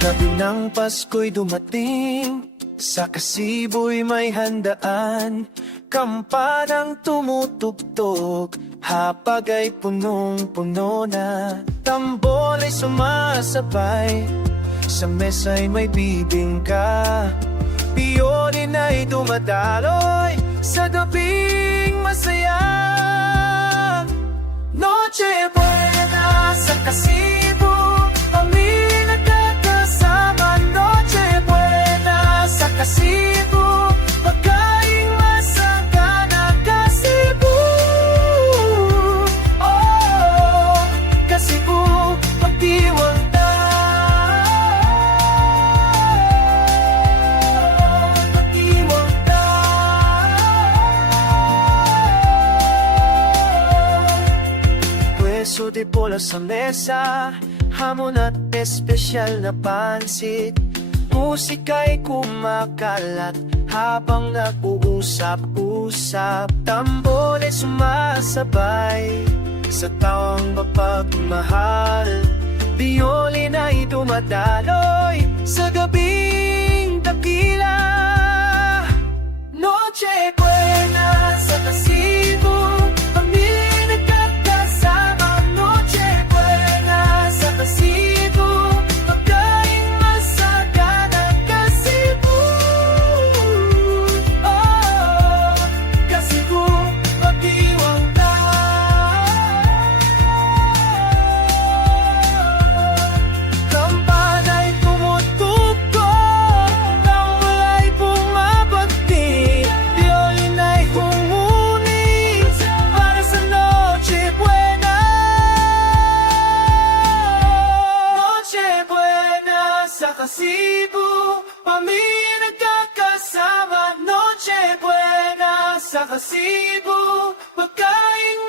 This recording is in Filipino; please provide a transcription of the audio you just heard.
Gabi ng Pasko'y dumating, sa Kasibo'y may handaan. Kampanang tumutugtog, hapag ay punong-puno na. Tambol ay sumasabay, sa mesa'y may bibingka. Biyolin ay dumadaloy, sa gabing masaya. Noche Buena sa Kasibo, kami nagkakasama. Noche Buena sa Kasibo, pagkaing masagana. Kasibo, oh, Kasibo, magdiwang na. Magdiwang na. Pweso de bola sa mesa, hamon at espesyal na pansit. Musika'y kumakalat habang nag-uusap-usap. Tambol ay sumasabay sa tawang mapagmahal. Biyolin ay dumadaloy sa gabing dakila. Noche Buena sa Kasibo, kami nagkakasama. Noche Buena sa Kasibo, pagkaing masagana. Kasibo, oh, Kasibo, magdiwang na. Kampana'y tumutugtog, tawala'y bumabagti. Biyolin ay humuni para sa Noche Buena. Noche Buena sa Kasibo, kami nagkakasama. Noche Buena sa Kasibo, pagkaing